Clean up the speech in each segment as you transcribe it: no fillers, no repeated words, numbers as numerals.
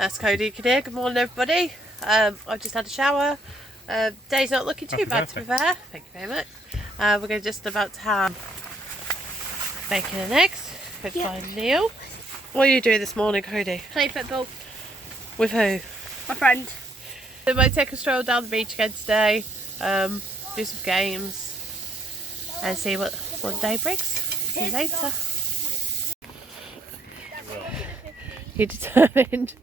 That's Cody here. Good morning, everybody. I've just had a shower. Day's not looking too bad, to be fair. Thank you very much. We're just about to have bacon and eggs with my Neil. What are you doing this morning, Cody? Play football. With who? My friend. We might take a stroll down the beach again today, do some games, and see what the day brings. See you later. You're determined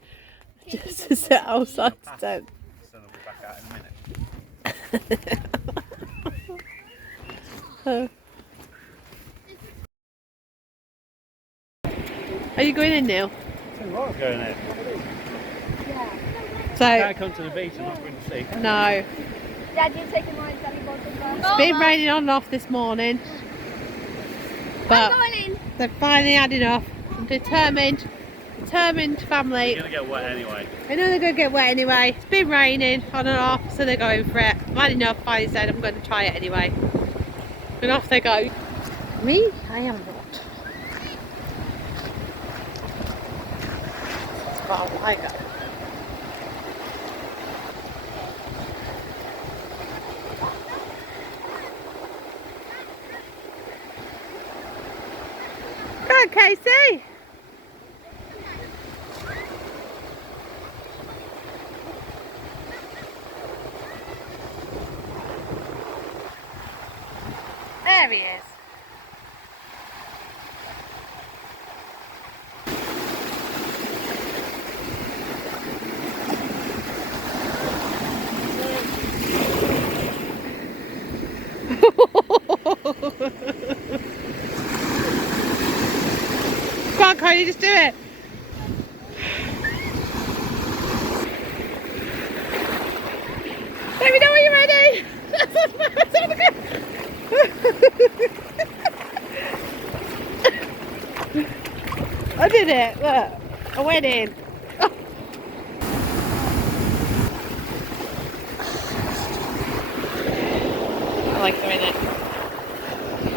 just to sit outside the tent. The sun will be back out in a minute. Are you going in, Neil? I'm going in. So, I can't come to the beach, I'm not going to see. no. Dad, you taking my daddy bottles first? It's been raining on and off this morning, but I'm going in. they've finally had enough. I'm determined family. You're going to get wet anyway. I know they're going to get wet anyway. It's been raining on and off, so they're going for it. I've had enough. Finally said I'm going to try it anyway. And off they go. Me? I am not. Oh, I go. Go on, Casey. There he is. Come on, Cody, just do it. Let me know when you're ready. I did it, look. I went in. Oh. I like doing it.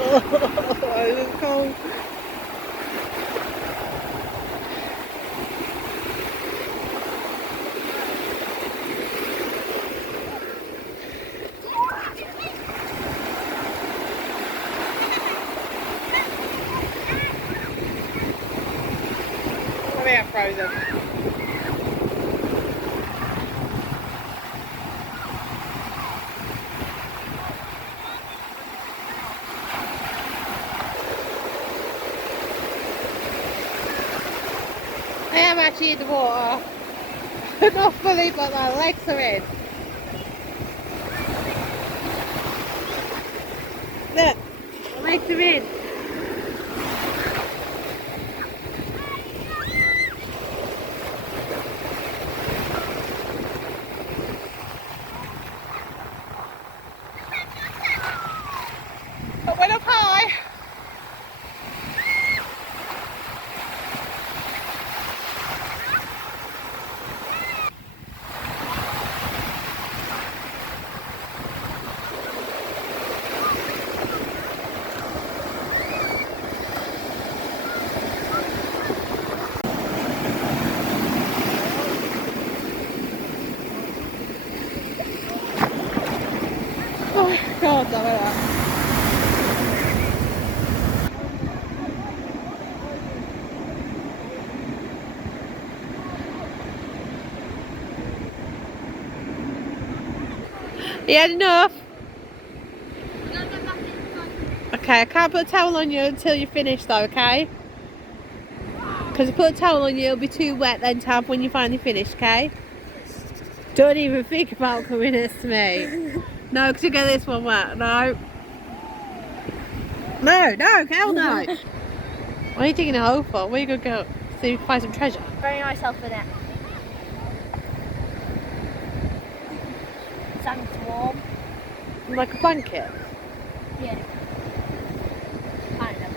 Oh, it's cold. I think I'm frozen. I am actually in the water. Not fully, but my legs are in. Look, my legs are in. I went up high. Oh God, damn it. You had enough? Okay, I can't put a towel on you until you finish though, okay? Because if I put a towel on you, it'll be too wet then to have when you finally finish, okay? Don't even think about coming next to me. No, because you get this one wet. No. No, hell no. What are you digging a hole for? Where are you going to go? So you can find some treasure? Bury myself in it. Sand's warm. Like a blanket? Yeah. Kind of.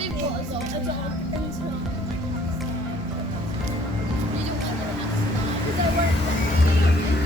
We've got a dog and so. You don't want to because I want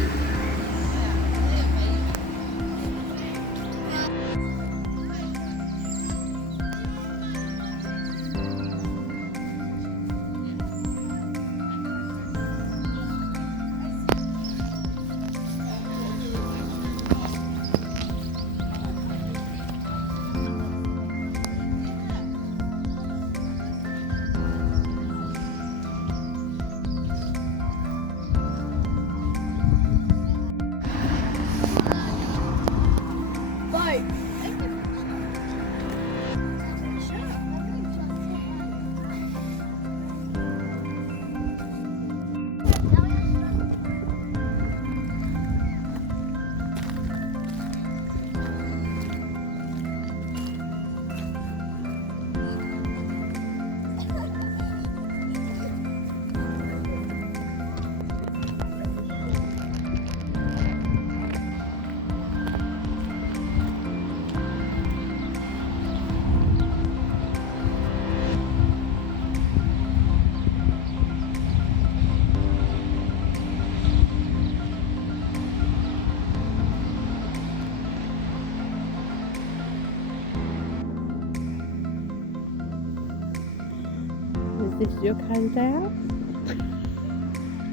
Is this your kind of day out?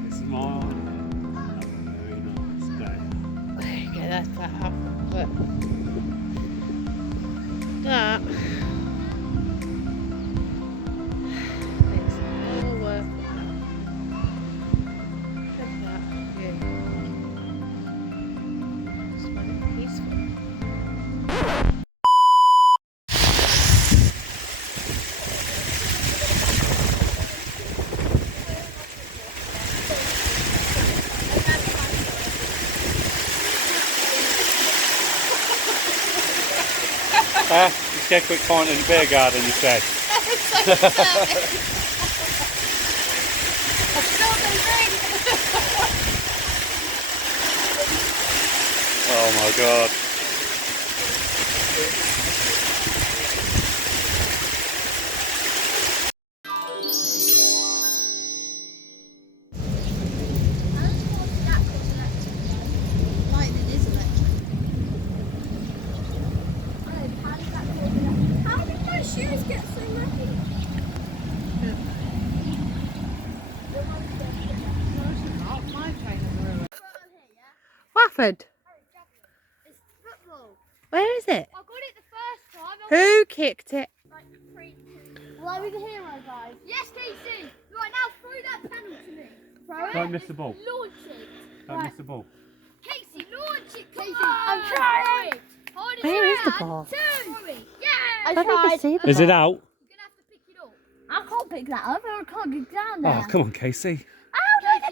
This is my very nice day. There you go, that's better. But that makes it all worth it. Look at that view. It's really peaceful. Just get a quick pint in the beer garden, you said. Oh my god. Lightning is electric. How did my shoes get so muddy? Wafford, It's football. where is it? I got it the first time. Who kicked it? Like 3, 2. Well, I was the hero, guys. Yes, Casey. Right now, throw that panel to me. Throw it. Don't miss the ball. Launch it. Don't miss the ball. Casey, launch it. Casey, I'm trying. Hold it Where in is the hand. ball? 2. Yeah. I don't even see the Is it ball. out? You're gonna have to pick it up. I can't pick that up. I can't get down there. Oh, come on, Casey.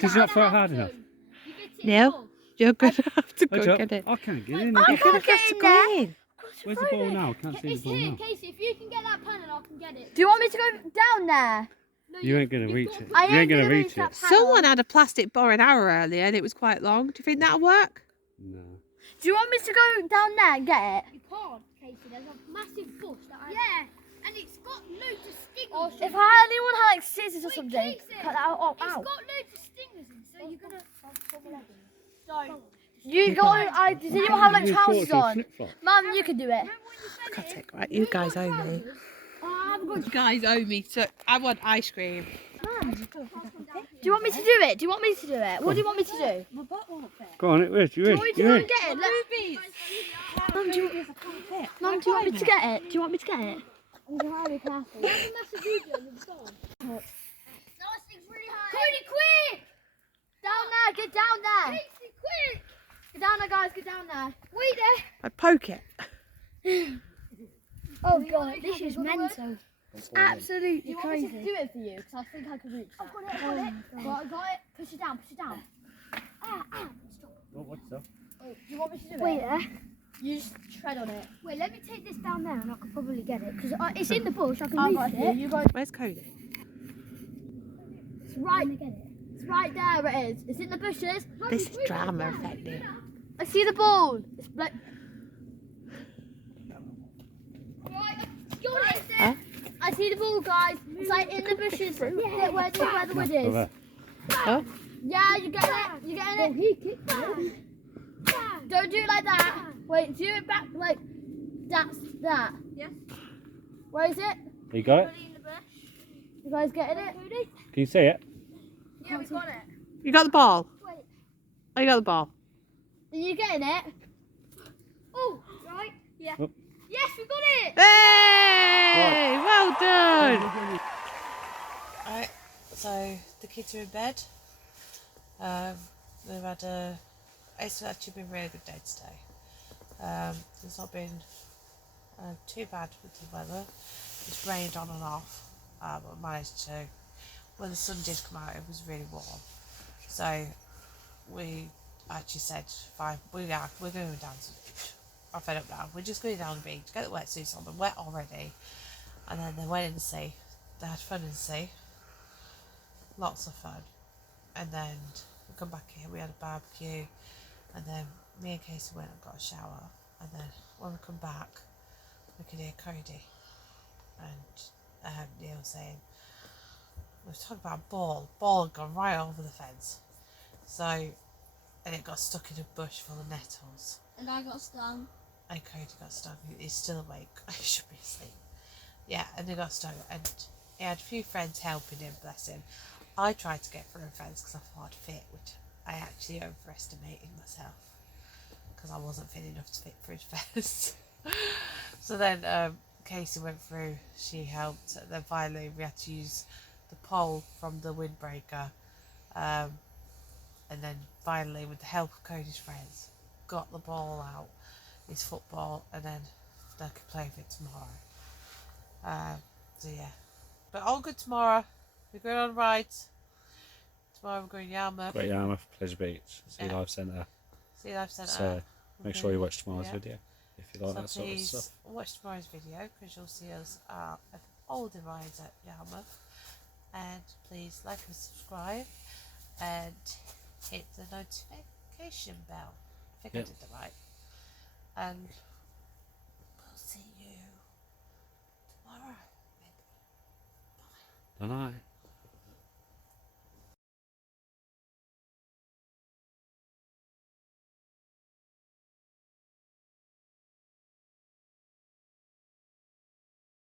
Did you not throw it hard enough? You get it No. You're going to have to go get it. I can't get in. You're going to have to go in. Where's the ball now? I can't see It's the ball here, now. Casey. If you can get that panel, I can get it. Do you want me to go down there? No, You ain't going to reach it. I You ain't ain't going to gonna reach reach it. that panel. Someone had a plastic bow and arrow earlier and it was quite long. Do you think that'll work? No. Do you want me to go down there and get it? You can't, Casey. There's a massive bush that I... Yeah, and it's got loads of stingers. If anyone had like scissors or Wait, something, Casey, cut that out. It's out. got loads of stingers in, so you're gonna... So, You got. Did anyone have like You trousers shorts and on? flip-flops. Mum, you can do it. remember when you fell God's in? sake, right, you guys owe me. You guys owe me, so I want ice cream. Do you want me to do it? Do you want me to do it? What do you want me to do? Go on, Rich. You Do you in? want me to You go in? and get it? Mum, do you want me to get it? Do you want me to get it? Cody, quick! Down there, get down there. Casey, quick! Get down there, guys, get down there. Wait there! I'd poke it. Oh god, this is mental. It's absolutely You want me to crazy. do it for you? Because I think I can reach that. I've got it, Right, I got it. Push it down, push it down. Stop. What's up? Oh, do you want me to do it? Wait there. You just tread on it. Wait, let me take this down there and I can probably get it. Because it's in the bush, I can reach it. You go. Where's Cody? It's right. It's right there, it is. It's in the bushes. This is drama effective. I see the ball. It's like. Right, got it. Huh? I see ball, guys. It's like in the bushes. Where the wood is. Over. Huh? Yeah, you get it. You getting it? He kicked it. Don't do it like that. Wait, do it back like that's that. Yes. Where is it? You got it? You guys getting it? Can you see it? Yeah, we got it. You got the ball? Wait. Oh, you got the ball. Are you getting it? Oh, right. Yeah. Oh. Yes, we got it. Hey! Well done! Alright, so the kids are in bed. We've had it's actually been a really good day today. It's not been too bad with the weather. It's rained on and off, but managed to. When the sun did come out, it was really warm. So we actually said, fine, we're going down to the beach. I'm fed up now. We're just going down the beach, get the wetsuits on, they're wet already. And then they went in the sea. They had fun in the sea. Lots of fun. And then we come back here, we had a barbecue. And then me and Casey went and got a shower. And then when we come back, we could hear Cody and Neil saying, we were talking about a ball had gone right over the fence. So, and it got stuck in a bush full of nettles. And I got stung. And Cody got stung. He's still awake. He should be asleep. Yeah, and they got stung. And he had a few friends helping him, bless him. I tried to get through a fence because I thought I'd fit, which I actually overestimated myself because I wasn't fit enough to fit through the fence. So then Casey went through, she helped, and then finally we had to use the pole from the windbreaker, and then finally with the help of Cody's friends got the ball out, his football, and then they could play with it tomorrow. So yeah, but all good tomorrow. We're going on rides. Tomorrow we're going to Yarmouth. Great Yarmouth, Pleasure Beach, Sea Life Centre. Sea Life Centre. So make sure you watch tomorrow's Yeah. video if you like So that sort of please stuff. watch tomorrow's video because you'll see us at all the rides at Yarmouth. And please like and subscribe and hit the notification bell. I think I did that right. And we'll see you tomorrow, maybe. Bye. Good night.